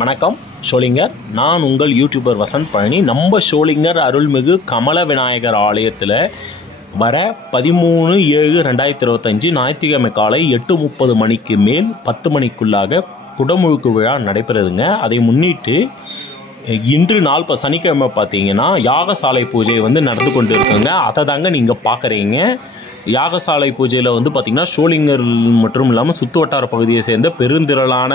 வணக்கம் ஷோலிங்கர். நான் உங்கள் யூடியூபர் வசந்த் பழனி. நம்ம ஷோலிங்கர் அருள்மிகு கமல விநாயகர் ஆலயத்தில் வர 13/7/2025 ஞாயிற்றுக்கிழமை காலை 8:30 மணிக்கு மேல் 10 மணிக்குள்ளாக குடமுழுக்கு விழா நடைபெறுதுங்க. அதை முன்னிட்டு இன்று நாள் சனிக்கிழமை பார்த்தீங்கன்னா யாகசாலை பூஜை நடந்து கொண்டு இருக்குங்க. அதை தாங்க நீங்கள் பார்க்குறீங்க. யாகசாலை பூஜையில் பார்த்திங்கன்னா ஷோலிங்கர் மற்றும் இல்லாமல் சுற்று வட்டார பகுதியை சேர்ந்த பெருந்திரளான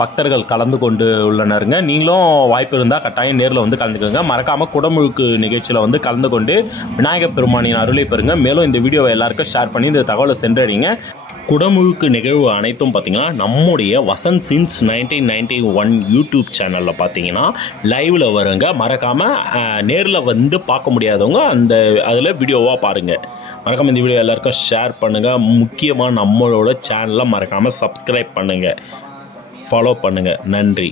பக்தர்கள் கலந்து கொண்டு உள்ளனருங்க. நீங்களும் வாய்ப்பு இருந்தால் கட்டாயம் நேரில் கலந்துக்கோங்க. மறக்காமல் குடமுழுக்கு நிகழ்ச்சியில் கலந்து கொண்டு விநாயகர் பெருமானின் அருளை பெறுங்க. மேலும் இந்த வீடியோவை எல்லாருக்கும் ஷேர் பண்ணி இந்த தகவலை சென்றடைங்க. குடமுழுக்கு நிகழ்வு அனைத்தும் பார்த்திங்கன்னா நம்முடைய வசந்த் சின்ஸ் 1991 யூடியூப் சேனலில் பார்த்தீங்கன்னா லைவில் வருங்க. மறக்காமல் நேரில் பார்க்க முடியாதவங்க அதில் வீடியோவாக பாருங்கள். மறக்காமல் இந்த வீடியோ எல்லாருக்கும் ஷேர் பண்ணுங்கள். முக்கியமாக நம்மளோட சேனலை மறக்காமல் சப்ஸ்கிரைப் பண்ணுங்கள், ஃபாலோ பண்ணுங்கள். நன்றி.